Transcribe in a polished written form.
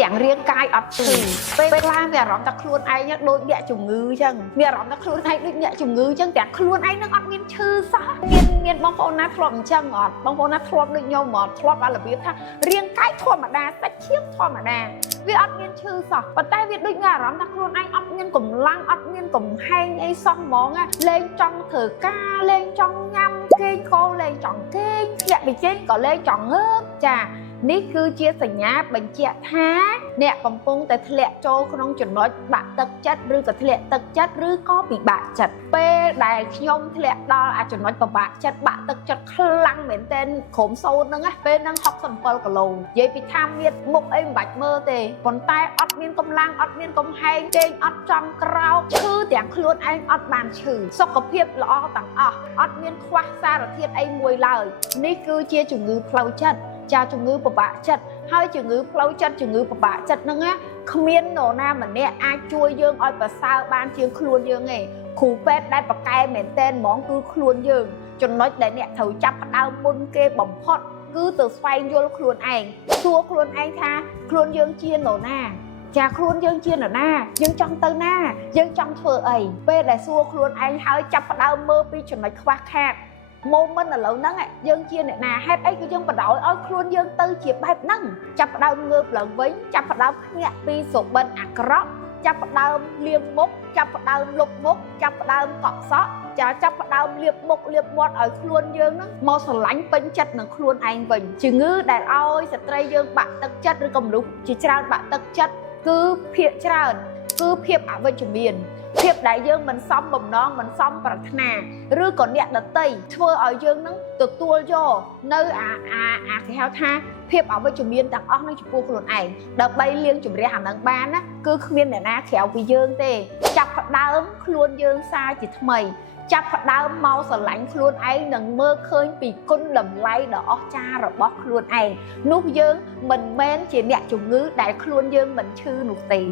ទាំងរាងកាយអត់ឈឺពេលខ្លះវាអារម្មណ៍ថាខ្លួនឯងដូចអ្នកជំងឺអញ្ចឹងមានអារម្មណ៍ថាខ្លួនឯងដូចអ្នកជំងឺអញ្ចឹងទាំងខ្លួនឯងនឹងអត់មានឈឺសោះមានបងប្អូនណាធ្លាប់អញ្ចឹងអត់បងប្អូនណាធ្លាប់ដូចខ្ញុំអត់ធ្លាប់អារបៀបថារាងកាយធម្មតាសាច់ឈាមធម្មតាវាអត់មានឈឺសោះប៉ុន្តែវាដូចមានអារម្មណ៍ថាខ្លួនឯងអត់មានកម្លាំងអត់មានកំហែងអីសោះហ្មងលេងចង់ធ្វើការលេងចង់ញ៉ាំគេងក៏លេងចង់គេងធ្លាក់ពីគេងក៏លេងចង់ងើបចានេះគឺជាសញ្ញាបញ្ជាក់ថាអ្នកកំពុងតែធ្លាក់ចូលក្នុងចំណុចបាក់ទឹកចិត្តឬក៏ធ្លាក់ទឹកចិត្តឬក៏ពិបាកចិត្តពេលដែលខ្ញុំធ្លាក់ដល់អាចំណុចពិបាកចិត្តបាក់ទឹកចិត្តខ្លាំងមែនទែនក្រុមសូនហ្នឹងពេលហ្នឹង67គីឡូនិយាយពីថាមានមុខអីមិនបាច់មើលទេប៉ុន្តែអត់មានកម្លាំងអត់មានកំហែងគេងអត់ចង់ក្រោកឈឺទាំងខ្លួនឯងអត់បានឈឺសុខភាពល្អទាំងអស់អត់មានខ្វះសារធាតុអីមួយឡើយនេះគឺជាជំងឺផ្លូវចិត្តចាជំងឺពិបាកចិត្តហើយជំងឺផ្លូវចិត្តជំងឺពិបាកចិត្តហ្នឹងណាគ្មាននរណាម្នាក់អាចជួយយើងឲ្យប្រសើរបានជាងខ្លួនយើងទេគ្រូពេទ្យដែលប្រកែមែនតែនហ្មងគឺខ្លួនយើងចំណុចដែលអ្នកត្រូវចាប់ផ្ដើមមុនគេបំផុតគឺទៅស្វែងយល់ខ្លួនឯងសួរខ្លួនឯងថាខ្លួនយើងជានរណាចាខ្លួនយើងជានរណាយើងចង់ទៅណាយើងចង់ធ្វើអីពេលដែលសួរខ្លួនឯងហើយចាប់ផ្ដើមមើលពីចំណុចខ្វះខាតmoment ឥឡូវហ្នឹងយើងជាអ្នកណាហេតុអីក៏យើងបដ ாய் ឲ្យខ្លួនយើងទៅជាបែបហ្នឹងចាប់ផ្ដើមងើបឡើងវិញចាប់ផ្ដើមភ្ញាក់ពីសុបិនអាក្រក់ចាប់ផ្ដើមលាងមុខចាប់ផ្ដើមលុបមុខចាប់ផ្ដើមកក់សក់ចាប់ផ្ដើមលាបមុខលាបមាត់ឲ្យខ្លួនយើងហ្នឹងមកស្រឡាញ់ពេញចិត្តនឹងខ្លួនឯងវិញជំងឺដែលឲ្យស្ត្រីយើងបាក់ទឹកចិត្តឬក៏មនុស្សជាច្រើនបាក់ទឹកចិត្តគឺភាគច្រើនគឺភាពអវិជ្ជមានភាពដែលយើងមិនសមបំណងមិនសមប្រាថ្នាឬក៏អ្នកដតីធ្វើឲ្យយើងនឹងទទួលយកនៅគេហៅថាភាពអវិជ្ជមានទាំងអស់នឹងចំពោះខ្លួនឯងដើម្បីលាងជម្រះអានឹងបានណាគឺគ្មានអ្នកណាក្រៅពីយើងទេចាប់ផ្ដើមខ្លួនយើងសារជាថ្មីចាប់ផ្ដើមមកស្រឡាញ់ខ្លួនឯងនិងមើលឃើញពីគុណតម្លៃដ៏អស្ចារ្យរបស់ខ្លួនឯងនោះយើងមិនមែនជាអ្នកជំងឺដែលខ្លួនយើងមិនឈឺនោះទេ